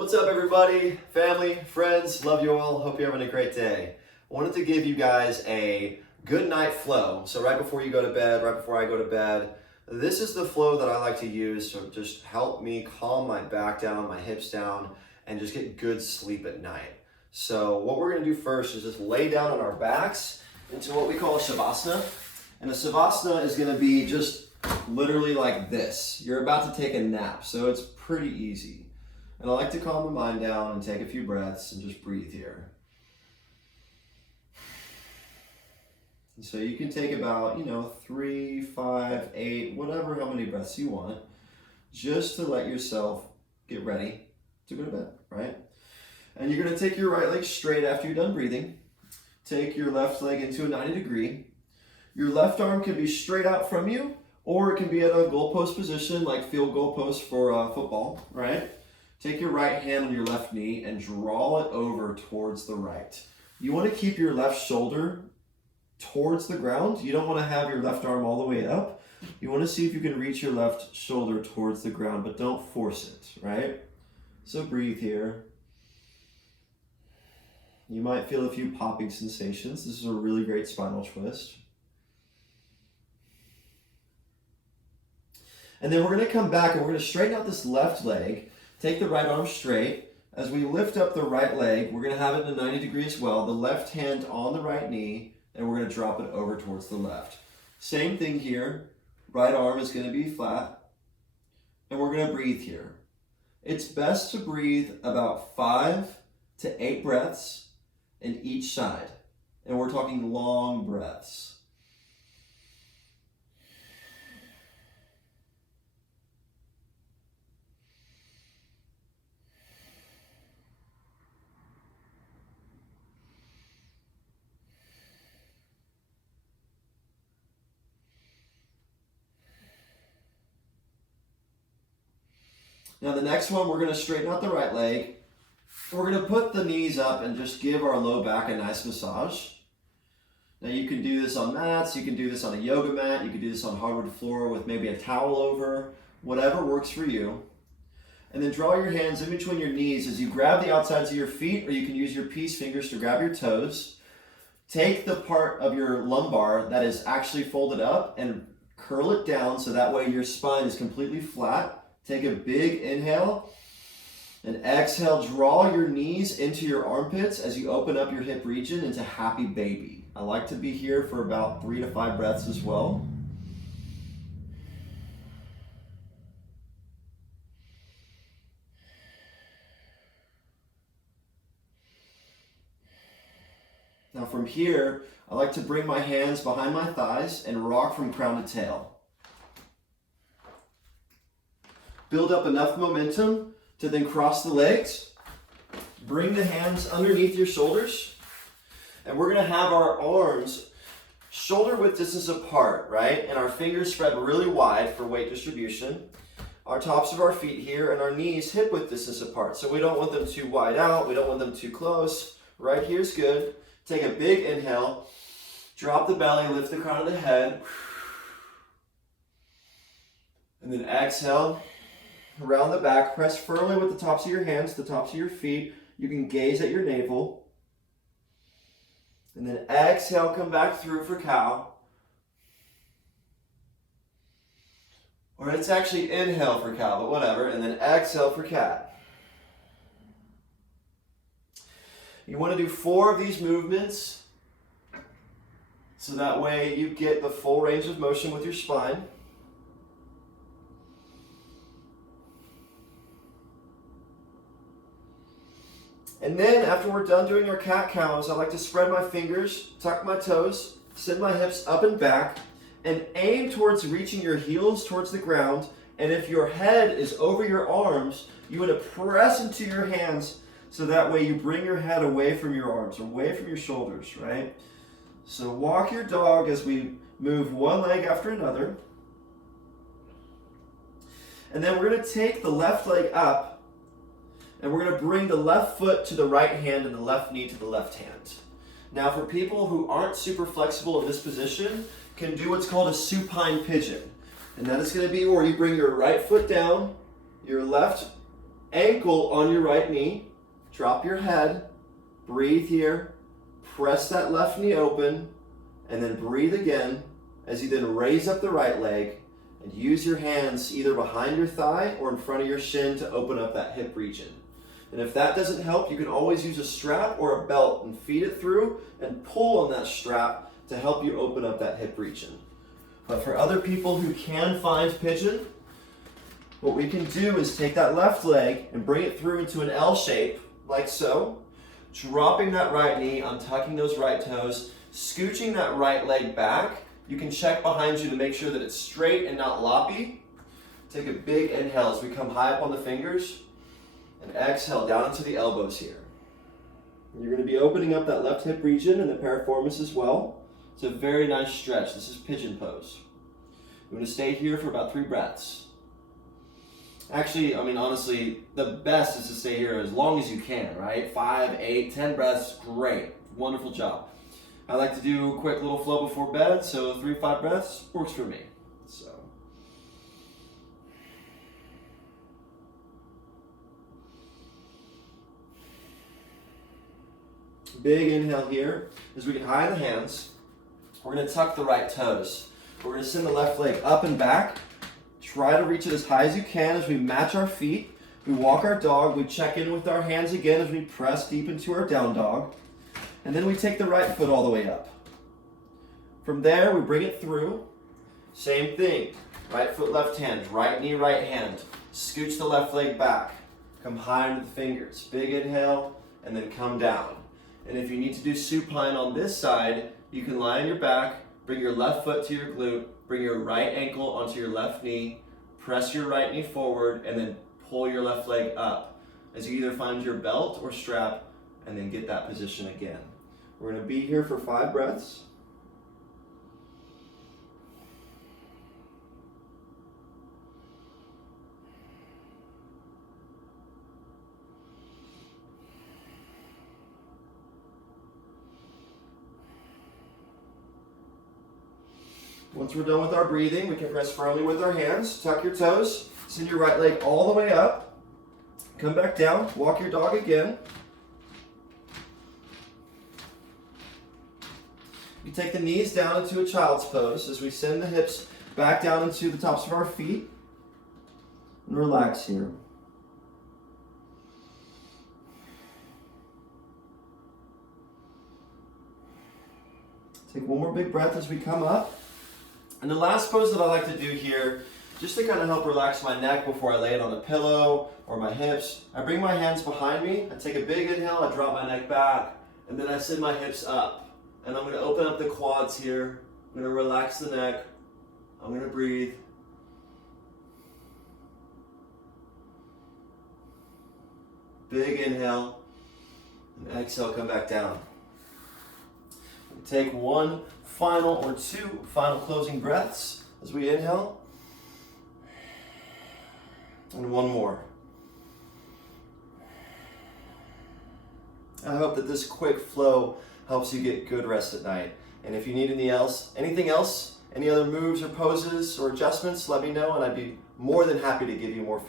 What's up, everybody? Family, friends, love you all. Hope you're having a great day. I wanted to give you guys a good night flow. So right before you go to bed, right before I go to bed, this is the flow that I like to use to just help me calm my back down, my hips down, and just get good sleep at night. So what we're gonna do first is just lay down on our backs into what we call a shavasana. And a shavasana is gonna be just literally like this. You're about to take a nap, so it's pretty easy. And I like to calm the mind down and take a few breaths and just breathe here. And so you can take about, 3, 5, 8, whatever, how many breaths you want, just to let yourself get ready to go to bed, right? And you're gonna take your right leg straight after you're done breathing. Take your left leg into a 90 degree. Your left arm can be straight out from you, or it can be at a goalpost position, like field goal post for football, right? Take your right hand on your left knee and draw it over towards the right. You want to keep your left shoulder towards the ground. You don't want to have your left arm all the way up. You want to see if you can reach your left shoulder towards the ground, but don't force it, right? So breathe here. You might feel a few popping sensations. This is a really great spinal twist. And then we're going to come back and we're going to straighten out this left leg. Take the right arm straight. As we lift up the right leg, we're going to have it in a 90 degree as well. The left hand on the right knee, and we're going to drop it over towards the left. Same thing here. Right arm is going to be flat, and we're going to breathe here. It's best to breathe about 5 to 8 breaths in each side, and we're talking long breaths. Now the next one, we're going to straighten out the right leg. We're going to put the knees up and just give our low back a nice massage. Now you can do this on mats, you can do this on a yoga mat, you can do this on hardwood floor with maybe a towel over, whatever works for you. And then draw your hands in between your knees as you grab the outsides of your feet, or you can use your peace fingers to grab your toes. Take the part of your lumbar that is actually folded up and curl it down so that way your spine is completely flat. Take a big inhale and exhale. Draw your knees into your armpits as you open up your hip region into happy baby. I like to be here for about 3 to 5 breaths as well. Now from here, I like to bring my hands behind my thighs and rock from crown to tail. Build up enough momentum to then cross the legs. Bring the hands underneath your shoulders. And we're going to have our arms shoulder width distance apart, right? And our fingers spread really wide for weight distribution. Our tops of our feet here and our knees hip width distance apart. So we don't want them too wide out. We don't want them too close. Right here is good. Take a big inhale. Drop the belly, lift the crown of the head. And then exhale. Around the back, press firmly with the tops of your hands, the tops of your feet. You can gaze at your navel. And then exhale, come back through for cow. Or it's actually inhale for cow, but whatever. And then exhale for cat. You want to do 4 of these movements so that way you get the full range of motion with your spine. And then after we're done doing our cat cows, I like to spread my fingers, tuck my toes, send my hips up and back, and aim towards reaching your heels towards the ground. And if your head is over your arms, you want to press into your hands so that way you bring your head away from your arms, away from your shoulders, right? So walk your dog as we move one leg after another. And then we're going to take the left leg up. And we're going to bring the left foot to the right hand and the left knee to the left hand. Now for people who aren't super flexible in this position, can do what's called a supine pigeon. And that is going to be where you bring your right foot down, your left ankle on your right knee. Drop your head. Breathe here. Press that left knee open. And then breathe again as you then raise up the right leg and use your hands either behind your thigh or in front of your shin to open up that hip region. And if that doesn't help, you can always use a strap or a belt and feed it through and pull on that strap to help you open up that hip region. But for other people who can find pigeon, what we can do is take that left leg and bring it through into an L shape, like so, dropping that right knee, untucking those right toes, scooching that right leg back. You can check behind you to make sure that it's straight and not loppy. Take a big inhale as we come high up on the fingers, and exhale down into the elbows here. You're going to be opening up that left hip region and the piriformis as well. It's a very nice stretch. This is pigeon pose. I'm going to stay here for about 3 breaths. Actually, honestly, the best is to stay here as long as you can, right? 5, 8, 10 breaths, great. Wonderful job. I like to do a quick little flow before bed, so 3, 5 breaths works for me. So. Big inhale here. As we get high in the hands, we're going to tuck the right toes. We're going to send the left leg up and back. Try to reach it as high as you can as we match our feet. We walk our dog. We check in with our hands again as we press deep into our down dog. And then we take the right foot all the way up. From there, we bring it through. Same thing. Right foot, left hand. Right knee, right hand. Scooch the left leg back. Come high into the fingers. Big inhale, and then come down. And if you need to do supine on this side, you can lie on your back, bring your left foot to your glute, bring your right ankle onto your left knee, press your right knee forward, and then pull your left leg up as you either find your belt or strap, and then get that position again. We're going to be here for 5 breaths. Once we're done with our breathing, we can rest firmly with our hands. Tuck your toes. Send your right leg all the way up. Come back down. Walk your dog again. You take the knees down into a child's pose as we send the hips back down into the tops of our feet. And relax here. Take one more big breath as we come up. And the last pose that I like to do here, just to kind of help relax my neck before I lay it on the pillow or my hips, I bring my hands behind me, I take a big inhale, I drop my neck back, and then I send my hips up. And I'm going to open up the quads here. I'm going to relax the neck. I'm going to breathe. Big inhale, and exhale, come back down. Take 1 final or 2 final closing breaths as we inhale. And 1 more. I hope that this quick flow helps you get good rest at night. And if you need anything else, any other moves or poses or adjustments, let me know and I'd be more than happy to give you more feedback.